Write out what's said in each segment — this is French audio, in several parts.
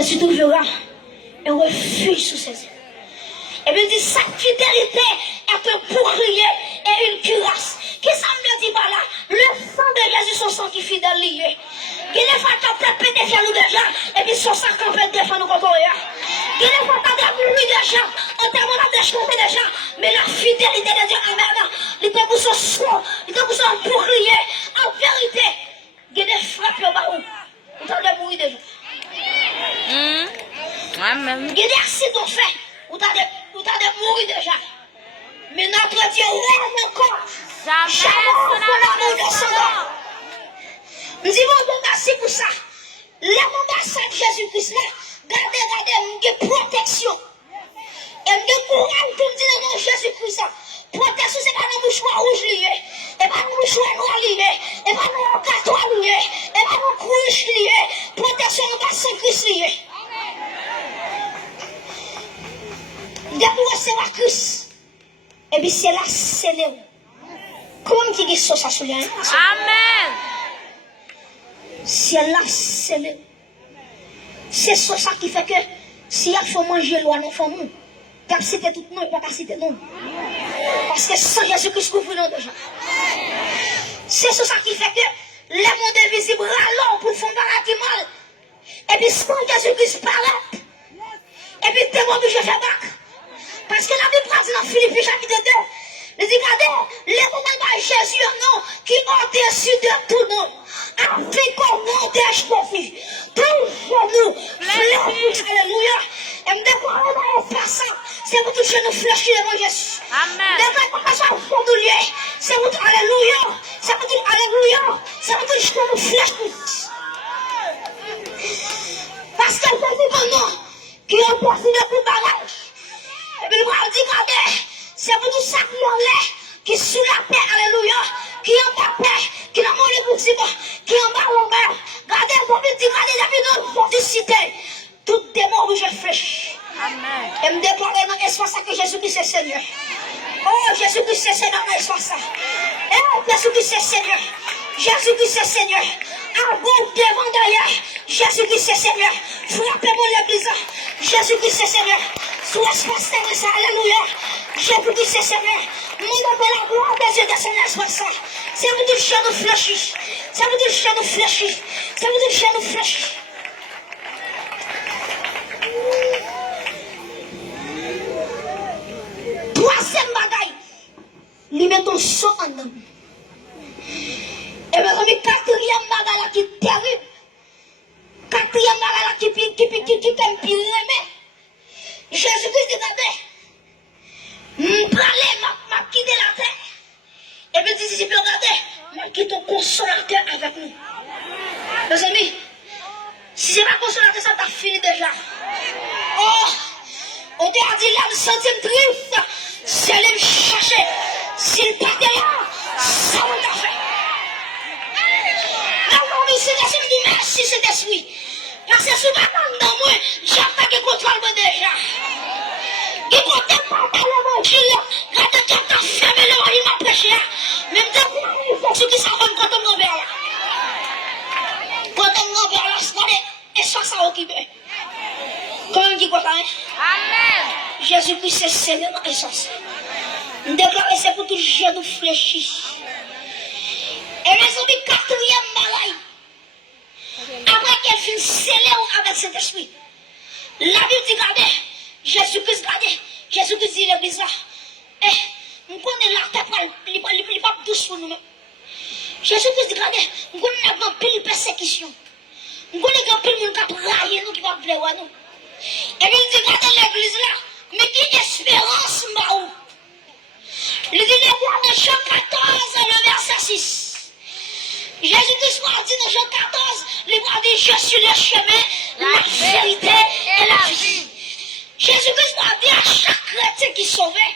Et tu trouveras un refuge sous ses yeux. Et bien, il dit, sa fidélité est un bouclier et une cuirasse. Qui ça me dit par là? Le sang de Jésus, son sang qui est fidèle lié. Il est fois qu'on peut péter fier nous déjà, et puis son sang qu'on peut défendre nous contre rien. Il est fois qu'on peut mourir déjà, en termes de déchouer déjà, mais la fidélité de Dieu, amen, il est pour son sang, il est pour son bouclier. En vérité, il y a des frappes au bas où. Vous avez mourir déjà. Amen. Il y a des accidents faits. Vous avez mourir déjà. Mais notre Dieu rêve encore. Jamais on l'amour de son nom. Nous disons, bon, merci pour ça. L'ambassade de Jésus-Christ là, regardez, il y a protection. Et il y a courage pour me dire non, Jésus-Christ. Protection, c'est pas un mouchoir rouge lié, et pas un mouchoir noir lié, et pas un carton lié, et pas un couche lié. Protection, l'ambassade de Christ lié. Dès pour recevoir Christ, et puis c'est là, c'est là. Comment tu dis ça, ça sur Amen. C'est là, c'est là. C'est ça qui fait que si il faut manger loin, non, faut nous. Car c'était tout non, pas citer non. Parce que sans Jésus-Christ, couvre nous déjà. C'est ça qui fait que les mondes invisibles râlent pour faire un mal. Et puis sans Jésus-Christ paraît. Et puis t'es obligé de faire bac. Parce que la Bible dit dans Philippiens chapitre 2, il dit, regardez, les moments de Jésus, non, qui ont au-dessus de tout nom, afin qu'on monte profit. Tout genou, fléchis, alléluia. Et me déclarer dans l'espace, c'est vous toucher nous fléchis devant Jésus. Amen. Déclarer qu'on soit fondoulier, c'est vous toucher, alléluia. C'est vous toucher, alléluia. C'est vous toucher nous fléchis. Parce que Jésus, mon nom, qui ont profit de tout bagage. Et puis, nous allons dire, regardez, c'est pour tout ça qui est sous la paix, alléluia, qui est en bas paix, qui est dans mon épousement, qui est en bas au bas. Regardez, vous pouvez dire, regardez, la vie de cité, tout démon rouge et flèche. Amen. Et me déclarer dans l'espace que Jésus-Christ est Seigneur. Oh, Jésus-Christ est Seigneur dans l'espace. Eh, Jésus-Christ est Seigneur. Jésus-Christ est Seigneur. À gauche, devant, derrière. Jésus-Christ est Seigneur. Frappez-moi l'église. Jésus-Christ est Seigneur. Sous l'espace de ça, alléluia. Jésus-Christ est Seigneur. Mon appel la gloire des yeux de Seigneur soit ça. C'est vous de chien nous fléchis. C'est vous de chien nous fléchis. C'est vous de chien nous fléchis. Troisième bagaille. Lui met ton sang en dedans. Et bien, comme quatrième bagaille qui est terrible. Quatrième bagaille qui t'aime pire aimer. Jésus-Christ dit, regardez, m'a quitté la terre. Et puis, si tu regardez, m'a quitté ton consolateur avec nous. Mes amis, si c'est pas consolateur, ça t'a fini déjà. Oh, on t'a dit, l'âme sentit triste, c'est aller me chercher. S'il partait là, ça m'a fait. Alors, ici, je me dis merci, cet esprit. Parce que souvent, dans moi, j'attends que contrôle moi déjà. Il compte pas dans l'évangile. Quand tu as fermé le il m'a prêché. Même temps, ceux qui s'en rendent quand on m'envers là. Quand on m'envers là, c'est et ça, ça occupe. Comment on dit quoi, hein? Amen. Jésus-Christ, c'est Seigneur dans l'essence. Nous déclarons, c'est pour tout genou fléchi. Et les amis, quatrième bagaille. Après qu'elle finisse scellée avec cet esprit, la Bible dit, regardez, Jésus-Christ, regardez, Jésus-Christ dit l'église là, nous connaissons la tête, il n'est pas douce pour nous-mêmes. Jésus-Christ dit, regardez, nous connaissons la pile persécution. Nous connaissons la pile de gens qui raillent nous, qui va plaire à nous. Et puis il dit, regardez l'église là, mais qui espérance m'a où? Il dit, dans Jean 14, le verset 6. Jésus-Christ m'a dit dans Jean 14, il m'a dit, je suis le chemin, la vérité et la vie. Jésus-Christ m'a dit à chaque chrétien qui sauvait,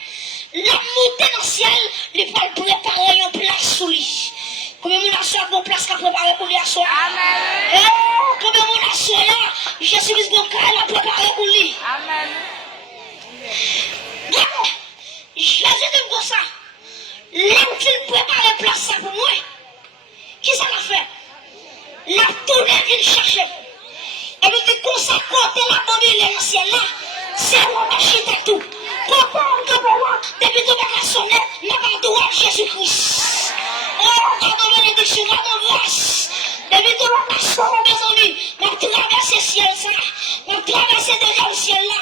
la montée dans le ciel, il va préparer une place sous lui. Combien de monde a soif pour place qu'a préparé pour lui à soi? Amen. Combien de monde a soif là, Jésus-Christ a préparé pour lui. Amen. Jésus dit comme ça, l'homme qui prépare la place pour moi. Qui ça l'a fait? La tournée vient chercher. Et puis tu consacres la bonne dans le ciel là. C'est mon machine à tout. Depuis que tu vas sonner, n'a pas droit Jésus-Christ. Oh, dans bénédiction, dans mon grâce. Depuis que tu vas sonner, mes amis, m'a traversé le ciel ça. M'a traversé déjà le ciel là.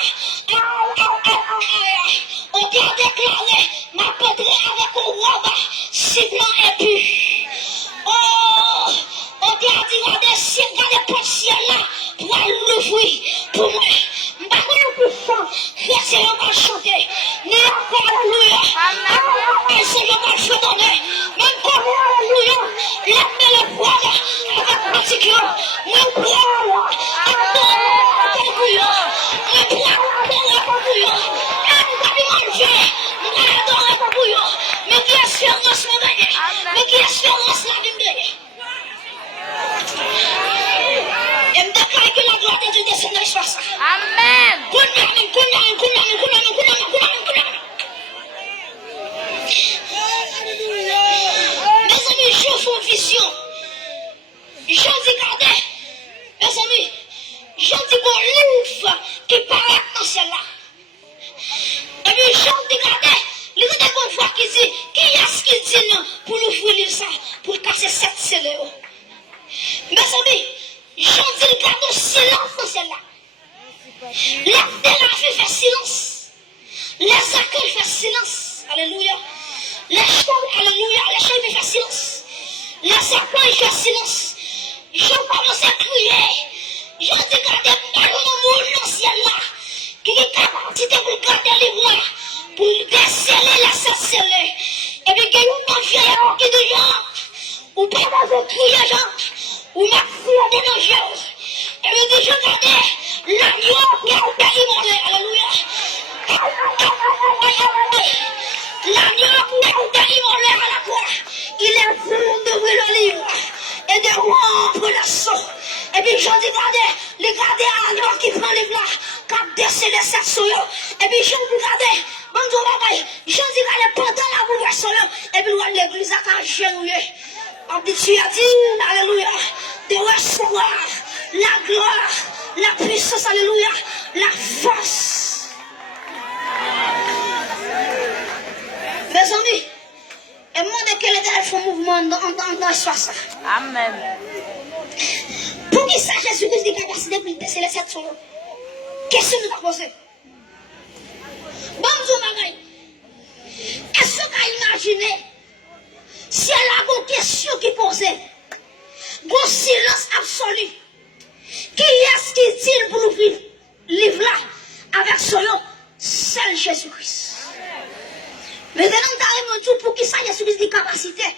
On t'a déclaré, m'a pétré avec un robe, sifflant et puis. Oh, on t'a dit, regardez, si regardez pas le ciel là, pour l'ouvrir, pour moi. C'est le mal chanté. Mais encore alléluia. Et c'est le mal chanté. Même comme alléluia. Lève le poil avec particulier. Même poil. Alléluia. Même poil. Alléluia. Alléluia. Mais qui espérance me gagner. Mais qui espérance la vie me gagner. Et me déclare que la gloire de Dieu descend dans l'espace. Amen. Mes amis, je fais une vision. Je dis, regardez, mes amis, je dis bon livre qui paraît dans ce ciel-là. Et puis, je dis, regardez, les gens qu'on voit qui dit, qui est-ce qui dit non pour l'ouvrir livre ça, pour casser cette scellée. Mes amis, je dis, regardez, silence dans ce ciel-là. Les théraphies font silence. Les accueils font silence. Alléluia. Les chants, alléluia. Les chants font silence. Les accueils font silence. Je commence à crier. Je dis, regardez, par le monde dans le ciel là, qui est capacité pour garder les voix, pour déceler la scellée. Et puis, qu'il y a une vieille qui dit, ou pas dans crier, ou ma fille de nos jours. Et puis, dit, je regardais. L'agneau qui a été immolé, alléluia. L'agneau qui a été immolé à la croix, il est venu d'ouvrir le livre et de rompre le sceau. Et puis je dis, regardez l'agneau qui prend le livre là, qui a décédé cette sceau. Et puis je dis, regardez, je dis, regardez, pendant la bouleversion, et puis l'église a génouillé. On dit, tu as dit, alléluia, de recevoir la gloire. La puissance, alléluia, la force. Mes amis, et moi de quel est le mouvement dans l'espace. Amen. Pour qu'il sache Jésus-Christ des capacités pour déceler cette chose. Question nous a posé. Bon, est-ce que vous imaginez si elle a une question qui posait, un silence absolu? Qui est-ce qui dit pour nous vivre livre là avec son nom? Seul Jésus-Christ. Mais nous avons dit pour qui ça Jésus-Christ des capacités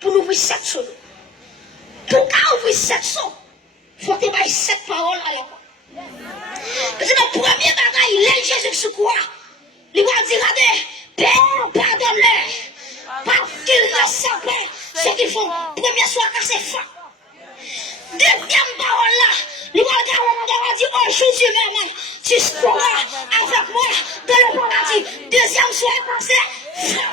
pour nous ouvrir cette chose. Pour ouvrir cette chose, il faut que tu cette parole à l'époque. Parce que le premier bagaille, il est Jésus sur quoi? Il va dire, regardez, Père, pardonne-les. Parce qu'ils ne savent pas ce qu'ils font. Premier soir, quand c'est fin. Deuxième parole là, il va dire, aujourd'hui même, tu seras avec moi dans le paradis. Deuxième soir, quand c'est fin.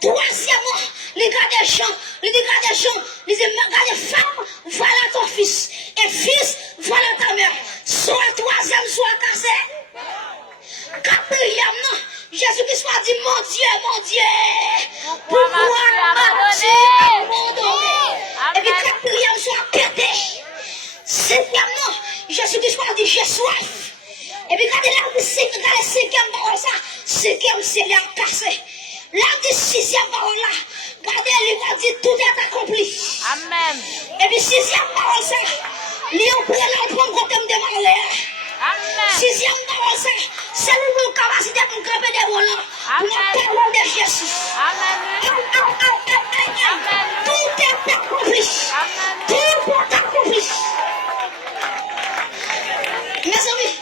Troisièmement, les gars des champs, les gars des champs, les gars des femmes, voilà ton fils. Et fils, voilà ta mère. Soit troisième, soit cassé. Quatrièmement, Jésus-Christ a dit, mon Dieu, pourquoi m'as-tu abandonné? Et puis quatrième, soit pété. Cinquièmement, Jésus-Christ a dit, j'ai soif. Et puis quand il a dit, cinquième parole, ça, cinquième, c'est l'air cassé. Là, dit sixième parole là, regardez, il va dire tout est accompli. Amen. Et puis sixième parole ça, il a pris la prendre comme de malheur. Amen. Sixième parole ça, c'est une capacité pour grimper des volants. Pour la parole de Jésus. Amen. Tout est accompli. Tout est accompli. Mes amis,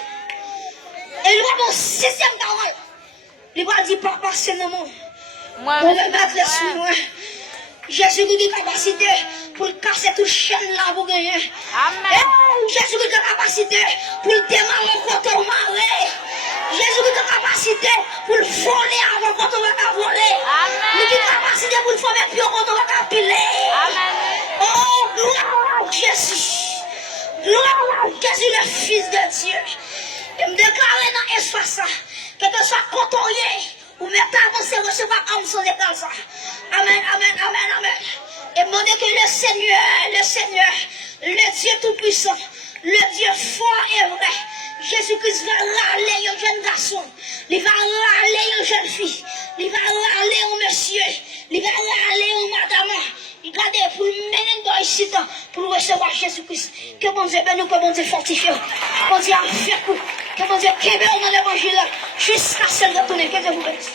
et il va dans sixième parole. Il va dire, papa, c'est le monde. Pour remettre les soins. Jésus a des capacités pour casser toute chaîne là pour gagner. Amen. Jésus a des capacités pour démarrer quand on marre. Jésus a des capacités pour voler avant quand on va voler. Il a des capacités pour former pion quand on va piler. Amen. Oh, gloire à Jésus. Gloire à Jésus, le Fils de Dieu. Et me déclarer dans l'espace ça, que soit côtoyé, ou même avancé, recevoir en son égal ça. Amen, amen, amen, amen. Et me dire que le Seigneur, le Dieu Tout-Puissant, le Dieu fort et vrai, Jésus-Christ va râler un jeune garçon, il va râler une jeune fille, il va râler un monsieur, il va râler une madame. Il va pour mener dans ici pour recevoir Jésus-Christ. Que bon Dieu bénisse, que bon Dieu fortifie, que bon Dieu fait coup, que bon Dieu québère dans l'évangile jusqu'à ce retourner. Que Dieu vous bénisse.